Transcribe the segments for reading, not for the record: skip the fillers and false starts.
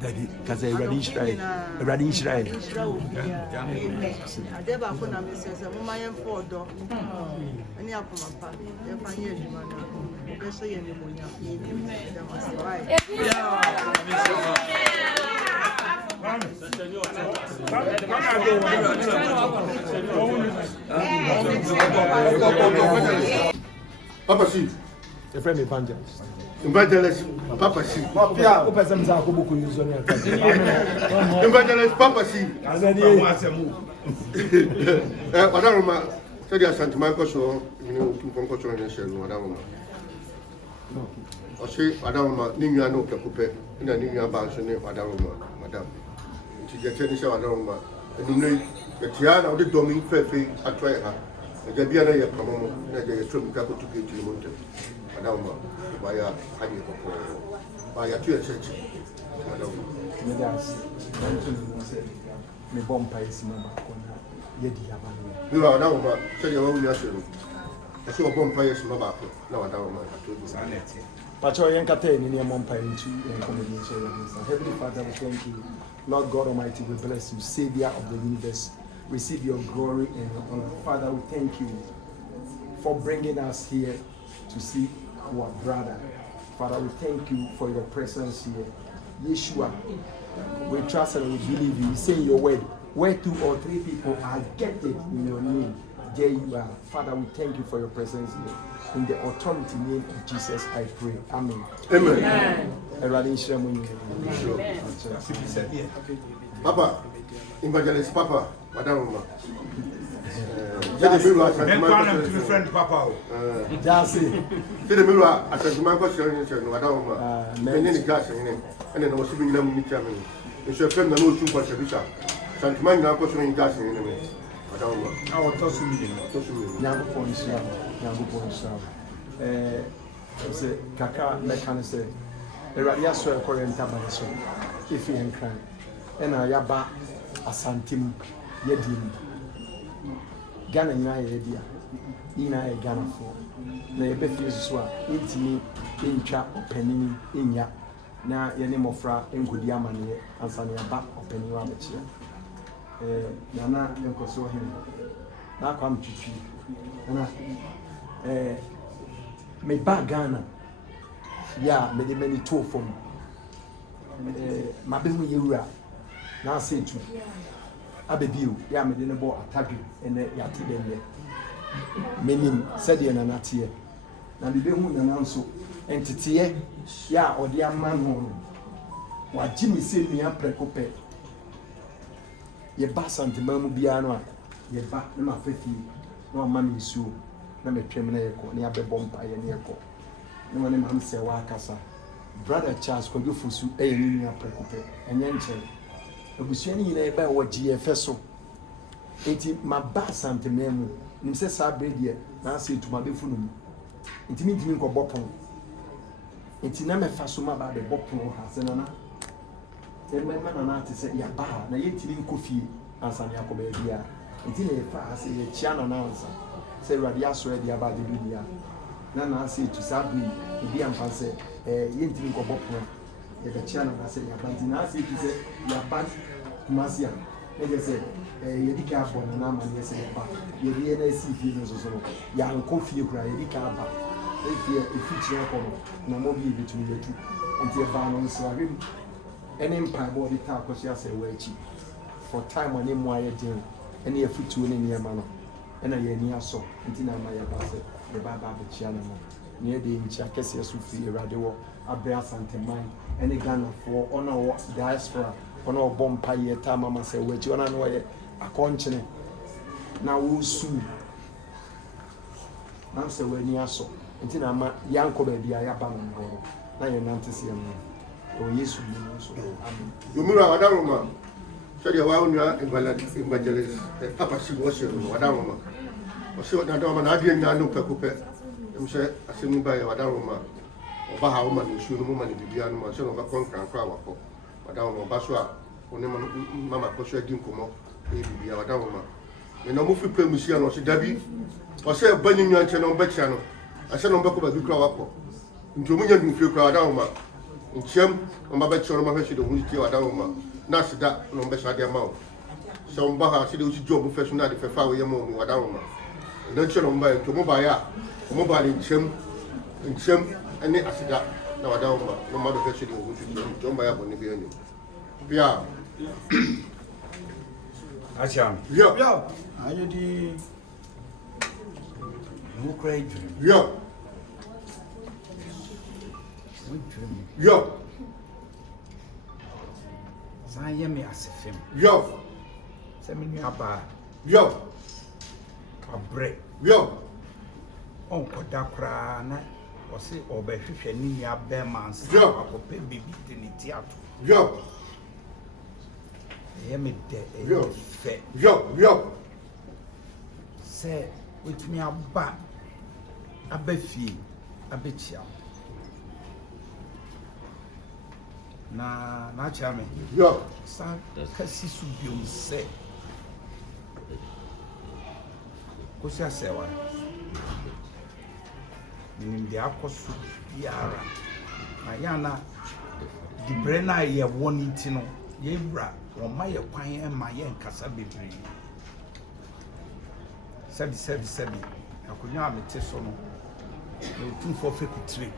Daddy, because I ready shrine. Ready shrine. I never put a message. I'm my own for dog. And you have my papa. If I hear you, let's say anyone. That was right. Papa see. A friend evangelist. Evangelist Papa see. Evangelist Papa see. Madam, said you sent my question, you know, to control and share, Madam. I say, Madam, Nina no Capupe, in a Nina Banson, Madam. To get any show, Madam, and the Tiana of the Domin Fefe, I try her. The Biana Yapamo, that they are trying to get to the mountain. Madam, by a honey by a 2 church. Me bomb pies, Mamma. You are now, say your own nation. I saw a bomb pies, Mamma. No, I don't know. But you're young Catane in your mom pie into and combination. Heavenly Father, we thank you. Lord God Almighty, we bless you, Savior of the universe. Receive your glory and your honor. Father, we thank you for bringing us here to see our brother. Father, we thank you for your presence here. Yeshua, we trust and we believe you. We say your word. Where 2 or 3 people are gathered in your name, there you are. Father, we thank you for your presence here. In the authority name of Jesus, I pray. Amen. Amen. Papa, Evangelist Papa, Madam. Say the mirror to the friend Papa. That's it. Say the mirror at the man question, Madam. Many gas in it, and then I was giving them determined. It's a friend that knows too much of it. Santiman now questioning gas in it. Madam, our toss me. Young points, young points. Say, Kaka, Mekan say, the Radiaso Korean Tabaso, if he and crime. And I yaba a santim yedim. Ghana in idea. Ina a Ghana for. Na Befi Swa, intimi, incha, penny, inya. Na Yanimofra, Engudiamani, and Sanyaba, or Penny Rabbit. Nana, Uncle saw him. Now come Chichi. And me ba Ghana. Ya, me de many tour from. Mabimu Yura. Now say to Abebiu, ya me didn't board a tag and yati then. Meaning, said you and here. Now the Bemun and also entity, ya or dear man home. What Jimmy said me up precope. Ye bass and the Mamu Biano, ye back my 50, no mammy is you, no me terminate near the bomb by an echo. No one man say Wakasa. Brother Charles could you for su a near precope and yanchen. I was saying about what GFSO. It my bass and the memo. Nimse Sabradia, now say to my befunum. It means me go bopon. It's never fasuma about the bopon has an then my man and artist said, Yaba, na yet in coffee, and San Jacobia. It in a fast, a Chian announcer. Say Radiaso about the Biblia. Nana say to Sabri, the Bian Fancy, a yentin go bopon. The channel I say, Yabantina say to say, Yaban, Masia. They say, Yedika for an arm and yes, you really see feelings or so. Young coffee, Yedika. If you feature no more between the two, and your balance are him. An empire body talk was just a way cheap. For time on him, why a deal, and near foot to any manner. And I near so, until my basset, the Baba Channel, near the Chakessia Sufi Radio, a bear Santa Mine, and a gun for honor diaspora, honor bomb pie, Tamama say, which you know a continent. Now we'll soon. I'm so when you so, until I'm a young baby, I abandon. Now you're not to see him. Oh, yes, you Madam. So the one you are evangelist, Papa Sigosi, Wadama. So that I didn't know Pecope. I'm saying, assuming by Wadama, or Baha woman, you should woman in the Bian, son of a conqueror and crowd. Madame Baswa, when Mamma Cosua Dinkomo, baby, Wadama. You know, move to Premusian or Debbie, or say a burning your channel, Betchano. I said on Bacco, you crowd up. Into Munyan, you feel crowd down. In Chem, on my bed, on my head, the Wizzy Wadama. Nasi that no best idea mouth. So Baha said it was job professional if I found your mom with Adama. And then show them by to mobile in Chem, and then I said that now Adama, no matter if you would John by up on the beginning. Yeah. Acham. Yeah. I did no crazy. Yeah. Yeah. I am me as a film. Yo. Send me about Yo. a break. Yo. Uncle Dacra, or say, or by fishing near Bearman's. Yo. Or baby in the theatre. Yo. Hear me there. Yo. Fair. Yo. Say, with me about a beefy, a bit young. Na chame Yo. sa kasi su biom se ko se asewa nim de akoso biara na yana di brena ye woni ti no ye bra wo ma ye kwan e ma ye nkasa bebre sabi akonya amete so no e tun fo fe kutire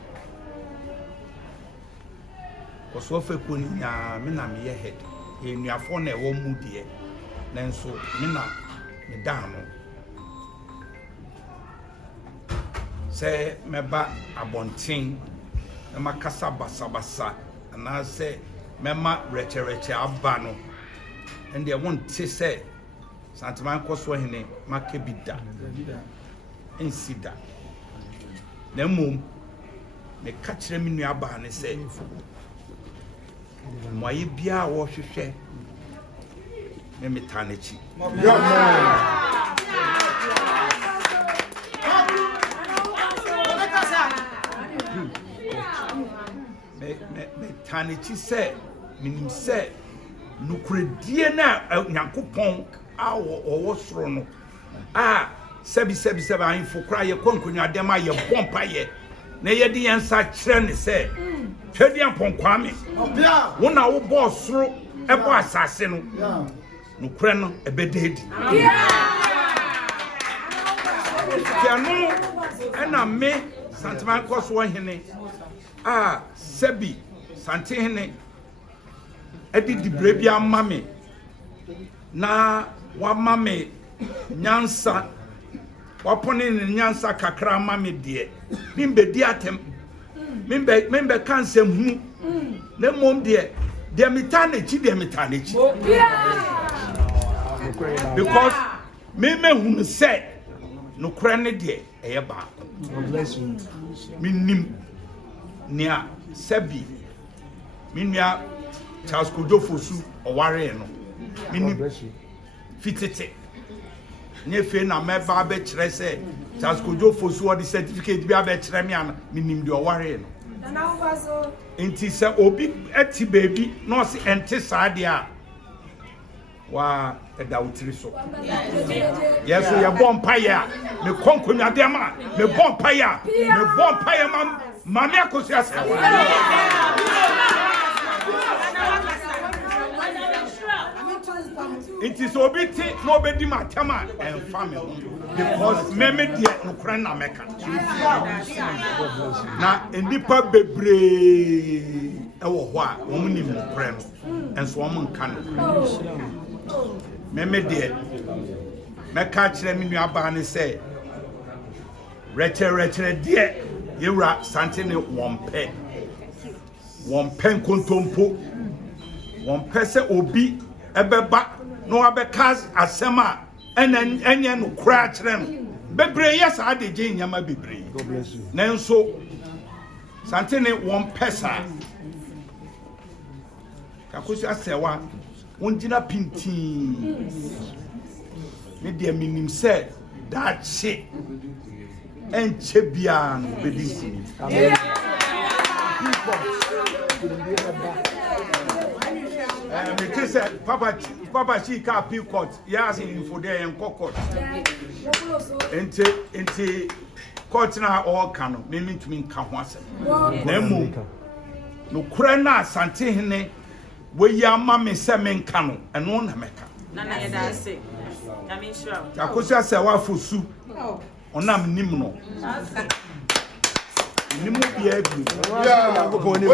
koso fe koni nya me na me ye head e nuafo na e wo mu de nanso me na me dan no se meba abonten na makasa basa na se mema rechereche aba no and they want to say santiman koso hene makebida insida na mum me ka kire me nuaba ne se moye bia wo hwehwe me metanechi me tanechi se minim se nukredie na nyankopon a wo soro no a sebi ahimfo kra ye konkonwa dem a ye bompa ye na ye di yensa kire ne se twedi amponkwame wona wo bo soro e bo asase no nukre no ebededi tianu ena me santiman koso hene a sebi santi hene edi dibre bia mame na wa mame nyansa wapone ne nyansa kakra mame de mimbe di atem mimbe kansem hu na mom de metanechi because me hu se no kra ne de eye ba bless you minim nia sebi minia Charles Kojofosu oware no minim fitete nye fe na meba be kire se Charles Kojofosu o the certificate bi abe kire me ana minim de oware no na ubazo enti se obi eti baby no se ente saade a wa eda utiri so yeso ye bompa ya me konkonwa dem a me bompa ya ma me akosi asa it is obiti no bedi matama and family because meme de nokran na meka na enipa bebre ewo ho a wo nim nokran enso wo nka no meme de meka kire me nuaba ne se reche de yewra santene wompe nkontompo wompe se obi ebeba no abeka asema enye no kra kire no bebre yesa adeje nyama bebre God bless you nanso santene wompe sa kakosi asewa wongyina pintin me de minim sɛ daakye enche bia no bedi nsini amen me te say papa chi ka appeal court yes in for there en court ente court na all kan me ntumi nka ho asem na emu no kura na asante hene we ama me se me nka no eno na meka na ye da ase na me sure akosia se wa fosu onam nim no nimu bia bi ya ko ni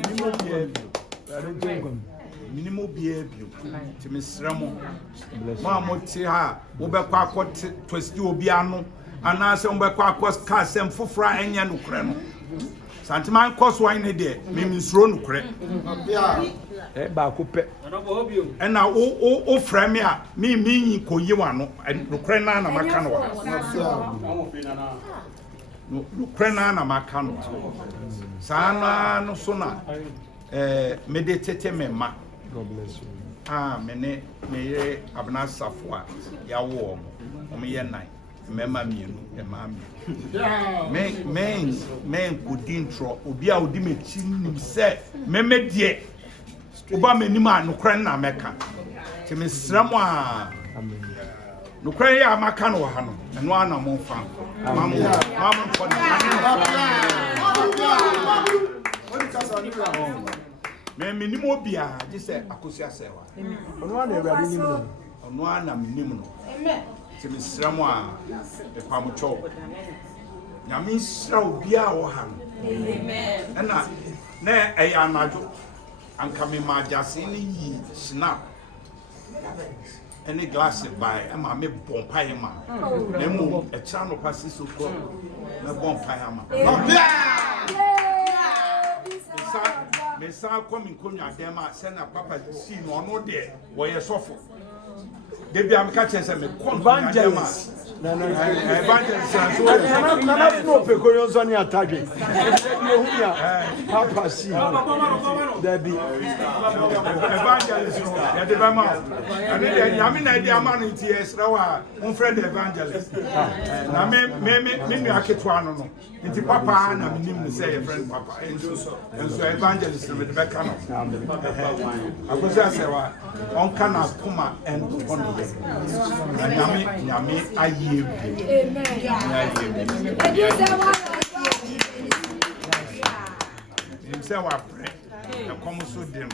nimu bia bi minimum bia bi timisramo ma moti ha wo be kwa akot twesti obi ano ana se wo be kwa akot ka sem fofra enya no kure no santiman cost wine ne de mimisro no kure ba ko pe ena o frame a mi yin koyi wa no kure na na maka no no kure na maka no sana no so na meditate mema God bless you. Me abna safwa ya wo mo ye nan mema mienu e ma me men kudin tro obi a odi mechi nim se meme die oba menim a no kran na meka ti me sramo a amen no kran ya maka no ha no eno ana mo fa mamu ko me minimum obia je se akosia sewa ono ana ewade nim no ono ana minim no amen ti misramo a e pamcho nyame sra obia wo ha no amen na e anajo anka me majase ni yi snap any glass by e ma me bompa ma na mu e cha no pasi so ko na bompa ma me sa come in konya dem a se na papa si no no de wo ye sofo de bia me ka chese me evangelist na evangelist so na no pe ko yo so ni atadwe e hu ya papa si de bi evangelist ya de ba ma ani de nyame na de ama no ti esra wa un friend evangelist na me mi aketwa no nti papa na minim say friend papa enso evangelist me de beka no akosia se wa on kana kuma and on nyame aye amen say wa pray e come so dem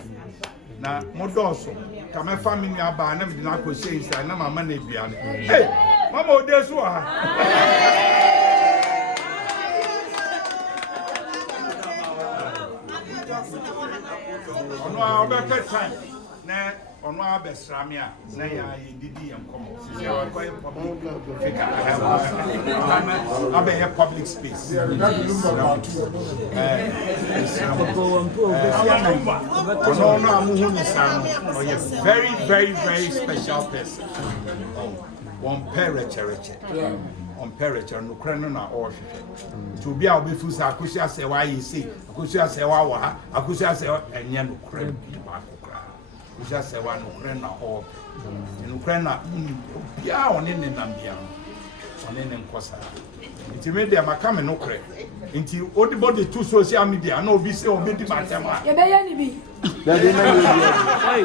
na modoso ka me family aba na me na akosia inside na mama na bia no hey mama odesu ha ono a obeka time na ono a besramia na ya didi enkomo se ya kwa public figure abe public space ono amuhu ni san o ye very very very special person one pereche on pereche no kra no na o hwehwe to bia obefu sa akosia se wa yi se akosia se wa wa akosia se enye no kra ba kra akosia se wa no kra na o no kra na bia oni ne na bia oni ne nkosa nti media makame no kra nti odibody to social media na obi se obi di matema ye be ye ni bi that dey na you hey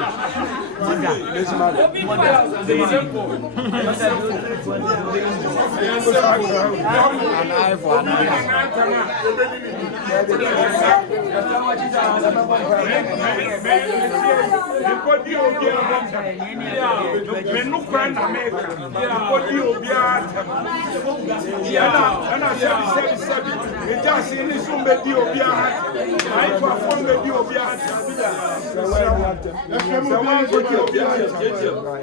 this man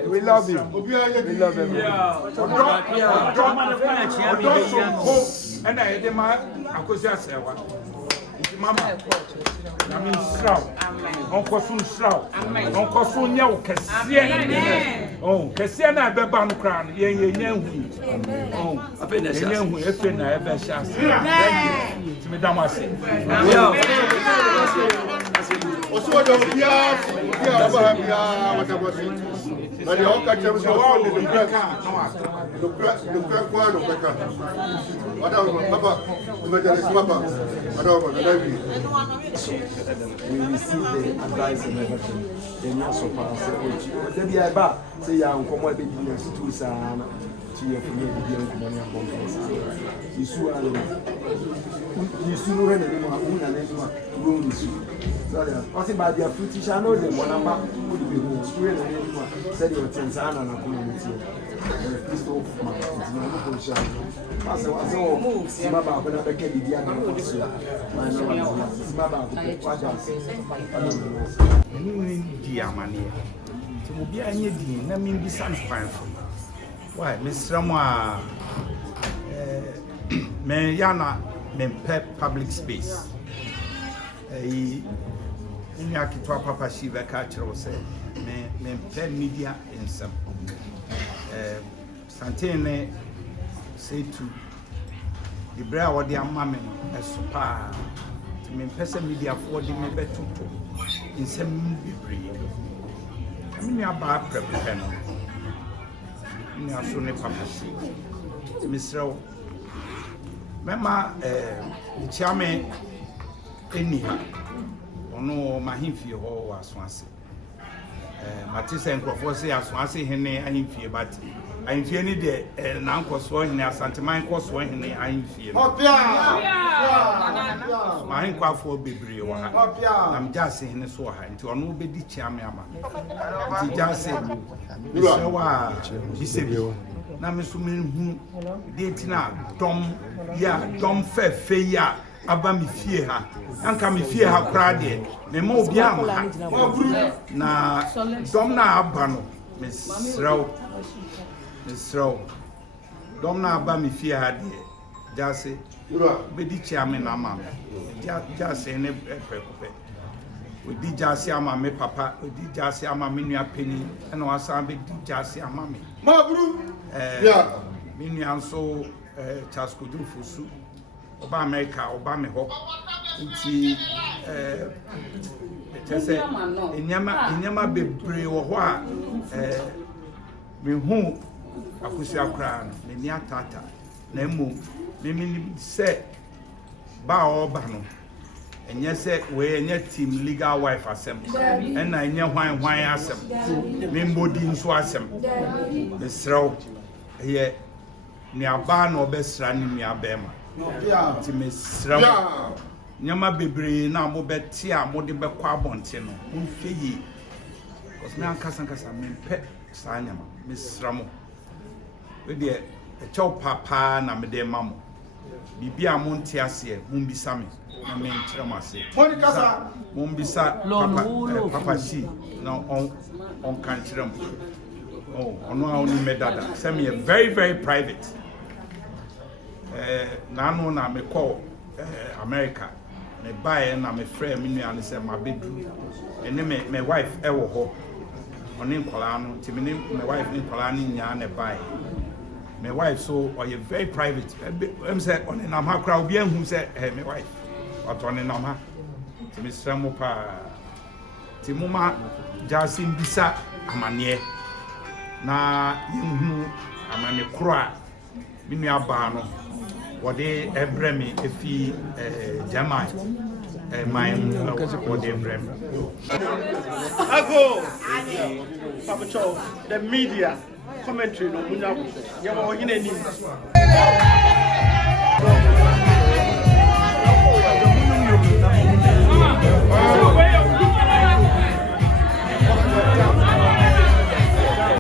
we love you. We love him. And I did my Akosia Sewa. Mama, I mean, Slow. Uncle Soon Slow. Uncle Soon Yow, Cassian. Oh, Cassian, I bet Ban Crown. Ye, oh, I've been a young way, if I ever shall. Thank you, Madame. Oso wa do bia ba bia wata bosi. Na dia o ka chem so wa de kwa no ka. Wada papa, evangelist papa. Wada na bi. We receive the advice and everything. Then you so far say the bia ba say ya nkomo e be di to sana. To your for me the nkomo na conference. Isu ale. Isu no re na mo una na mo ro isu. So that also by their fruit you shall know them one number would be who straight and anyone said your Tanzania and community. Kristo ma ntina ko sha pase wa so sima ba ko na be ke di ana ko so ma na wa sima ba ko kwa ja eni di amane ti mo bia nye di na mi bi san kwan so why misramo a me yana me public space Ini akitwa papa shiva kachiro say me media in some santene say to the bra what the amame esopa me pese media for the me betuto in some bibre amini aba prepare no ni aso ne papa shiva misro mema chiame eniha ono mahimfie ho wasonase matise nkrofo se asonase hene ahimfie but ahimfie ni de na nkoso hene asanteman nkoso hene ahimfie mahinkwafo bebre wa ha na mjase hene so ha nti ono obedi chiame ama nti jase bisewa bisebi na mesumenhu de tina dom fe ya aba mi fie ha anka mi fie ha kra de me ma obi am ha na dom na aba no mesraw dom na aba mi fie ha de jase bedi chiame na ma jase ne pekope odi jase ama me papa odi jase ama me nua pani na wasan bedi jase ama me ma bru me nua nso chasko jufusu Oba America, Oba me ho. Nti tese enyama bebre wo ho a me hu akusi akra me ni atata na emu me se ba oba no enye se we enye team legal wife asem ena enye hwan asem me mbodi nso asem me srew ye ni aba na obesra ni mi abema ti mesram nyama bebre na mo beti a mo de bekwa abonte no mfe yi cause me ankasa me pe sa nyama mesram we de e chow papa na me de mamo bibia mo nte ase mo mbisa me na me nkyerem ase mo mbisa papa shi na on kan kyerem ono a oni medada say me very very private nanu na me call America me buy na me friend me nua ne say ma bedru ene me wife e wo ho oni nkola no ti me wife ni nkola ni nya na buy me wife so or you very private em say oni na ma kra obi anhu say me wife but oni na ma ti me sramo pa ti mu ma jasin bisa amane na yemu amane kra me nua ba no wode ebremi efi jamai mine wode ebremi ago Papa Cho the media commentary no munya wo ye wo hine ni